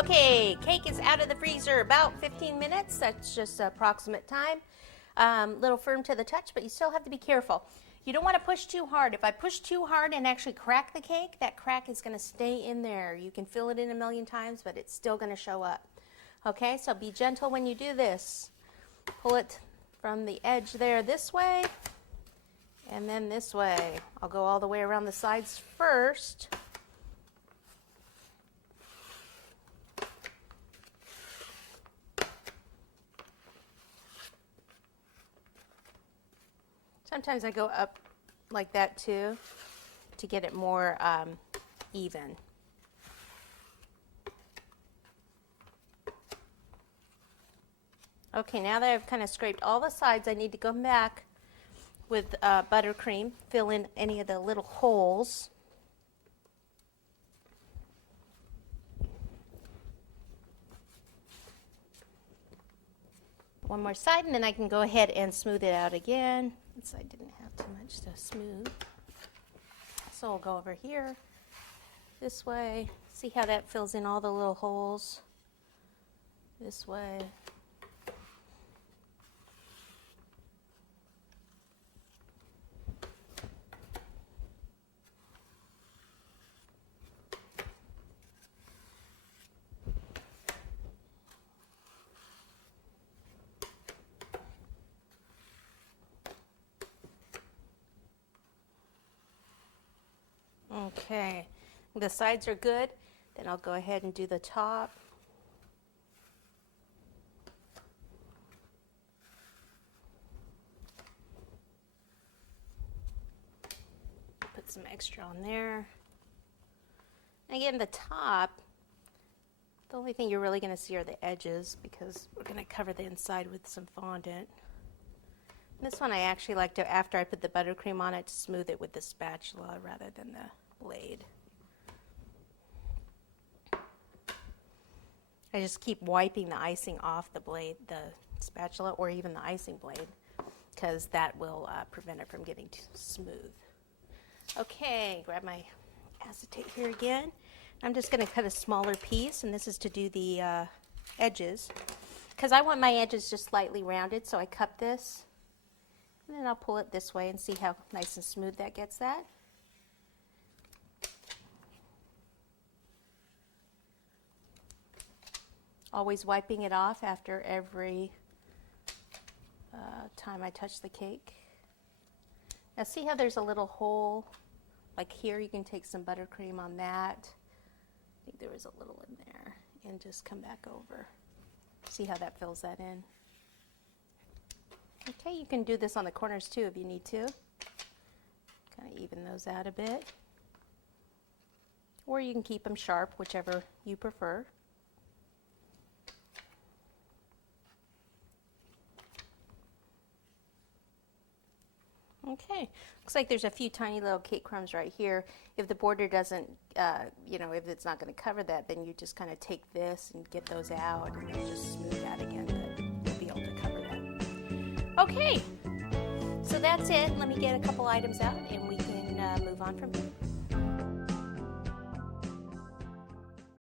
Okay, cake is out of the freezer about 15 minutes. That's just approximate time. Little firm to the touch, but you still have to be careful. You don't want to push too hard. If I push too hard and actually crack the cake, that crack is going to stay in there. You can fill it in a million times, but it's still going to show up. Okay, so be gentle when you do this. Pull it from the edge there this way, and then this way. I'll go all the way around the sides first. Sometimes I go up like that too to get it more even. Okay, now that I've kind of scraped all the sides, I need to go back with buttercream, fill in any of the little holes. One more side, and then I can go ahead and smooth it out again. This side didn't have too much to smooth. So I'll go over here, this way. See how that fills in all the little holes? This way. Okay, the sides are good. Then I'll go ahead and do the top. Put some extra on there. Again, the top, the only thing you're really going to see are the edges because we're going to cover the inside with some fondant. This one I actually like to, after I put the buttercream on it, to smooth it with the spatula rather than the blade. I just keep wiping the icing off the blade, the spatula, or even the icing blade, because that will prevent it from getting too smooth. Okay, grab my acetate here again. I'm just going to cut a smaller piece, and this is to do the edges, because I want my edges just slightly rounded, so I cut this. And then I'll pull it this way and see how nice and smooth that gets that. Always wiping it off after every time I touch the cake. Now see how there's a little hole? Like here, you can take some buttercream on that. I think there was a little in there. And just come back over. See how that fills that in. Okay, you can do this on the corners too if you need to. Kind of even those out a bit. Or you can keep them sharp, whichever you prefer. Okay, looks like there's a few tiny little cake crumbs right here. If the border doesn't, if it's not going to cover that, then you just kind of take this and get those out and then just smooth that again, but you'll be able to cover that. Okay, so that's it. Let me get a couple items out and we can move on from here.